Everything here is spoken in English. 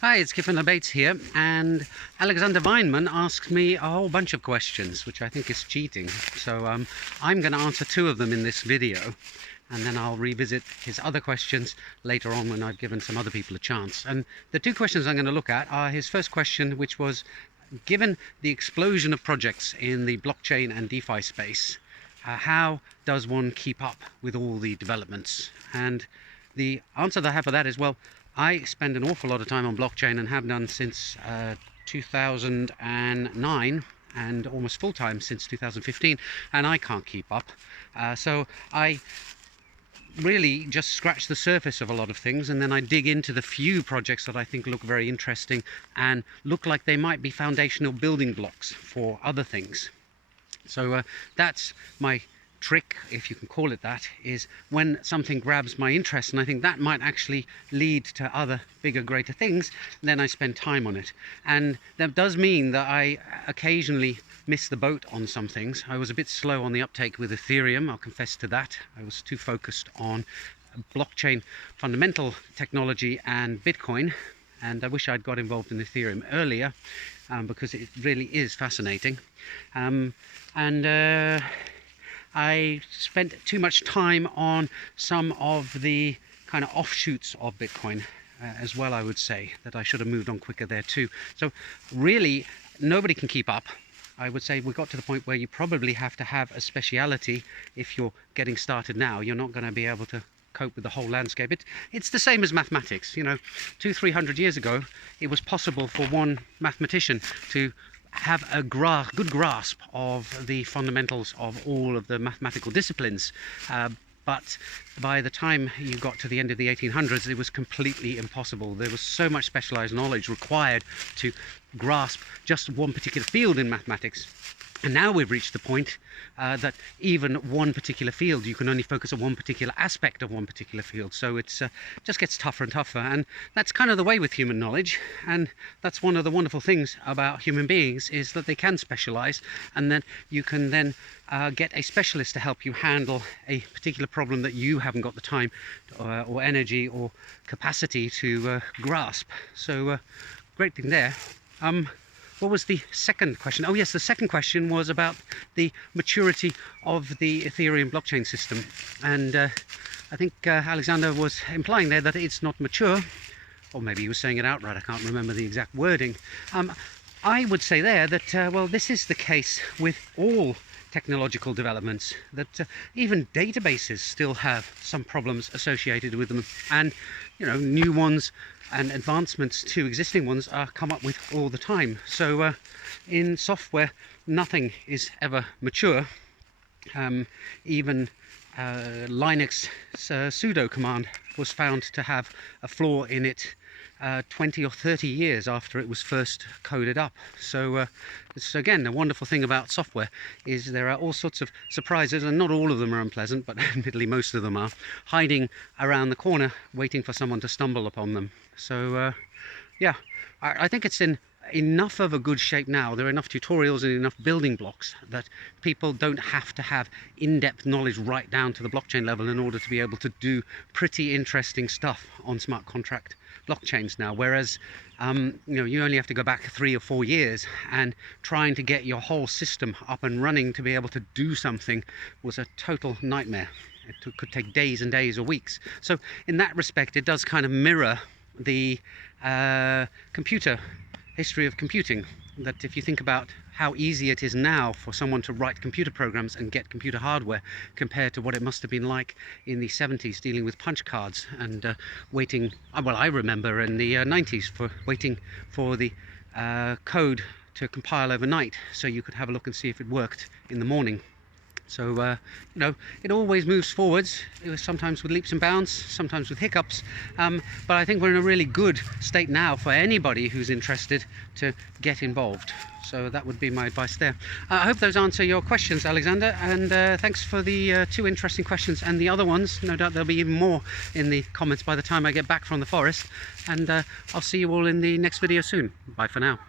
Hi, it's Kifin Bates here, and Alexander Weinman asked me a whole bunch of questions, which I think is cheating. So I'm going to answer two of them in this video, and then I'll revisit his other questions later on when I've given some other people a chance. And the two questions I'm going to look at are his first question, which was, given the explosion of projects in the blockchain and DeFi space, how does one keep up with all the developments? And the answer that I have for that is, well, I spend an awful lot of time on blockchain and have done since 2009 and almost full time since 2015, and I can't keep up. So I really just scratch the surface of a lot of things, and then I dig into the few projects that I think look very interesting and look like they might be foundational building blocks for other things. So that's my trick, if you can call it that, is when something grabs my interest and I think that might actually lead to other bigger, greater things, then I spend time on it. And that does mean that I occasionally miss the boat on some things. I was a bit slow on the uptake with Ethereum, I'll confess to that. I was too focused on blockchain fundamental technology and Bitcoin, and I wish I'd got involved in Ethereum earlier, because it really is fascinating. I spent too much time on some of the kind of offshoots of Bitcoin as well, I would say, that I should have moved on quicker there too. So really, nobody can keep up. I would say we got to the point where you probably have to have a speciality if you're getting started now. You're not going to be able to cope with the whole landscape. It's the same as mathematics. You know, 200-300 years ago, it was possible for one mathematician to have a good grasp of the fundamentals of all of the mathematical disciplines. But by the time you got to the end of the 1800s, it was completely impossible. There was so much specialized knowledge required to grasp just one particular field in mathematics. And now we've reached the point that even one particular field, you can only focus on one particular aspect of one particular field. So it's just gets tougher and tougher. And that's kind of the way with human knowledge. And that's one of the wonderful things about human beings, is that they can specialize, and then you can then get a specialist to help you handle a particular problem that you haven't got the time or energy or capacity to grasp. So great thing there. What was the second question? Oh yes, the second question was about the maturity of the Ethereum blockchain system. And I think Alexander was implying there that it's not mature, or maybe he was saying it outright, I can't remember the exact wording. I would say there that, well, this is the case with all technological developments, that even databases still have some problems associated with them, and you know, new ones and advancements to existing ones are come up with all the time. So in software, nothing is ever mature. Even Linux sudo command was found to have a flaw in it 20 or 30 years after it was first coded up. So it's again a wonderful thing about software, is there are all sorts of surprises, and not all of them are unpleasant, but admittedly most of them are, hiding around the corner waiting for someone to stumble upon them. So yeah, I think it's in enough of a good shape now. There are enough tutorials and enough building blocks that people don't have to have in-depth knowledge right down to the blockchain level in order to be able to do pretty interesting stuff on smart contract blockchains now. Whereas you know, you only have to go back 3 or 4 years, and trying to get your whole system up and running to be able to do something was a total nightmare. It could take days and days or weeks. So in that respect, it does kind of mirror the history of computing, that if you think about how easy it is now for someone to write computer programs and get computer hardware compared to what it must have been like in the 70s dealing with punch cards and waiting, well, I remember in the 90s for waiting for the code to compile overnight so you could have a look and see if it worked in the morning. So, you know, it always moves forwards, sometimes with leaps and bounds, sometimes with hiccups, but I think we're in a really good state now for anybody who's interested to get involved. So that would be my advice there. I hope those answer your questions, Alexander, and thanks for the two interesting questions, and the other ones, no doubt there'll be even more in the comments by the time I get back from the forest, and I'll see you all in the next video soon. Bye for now.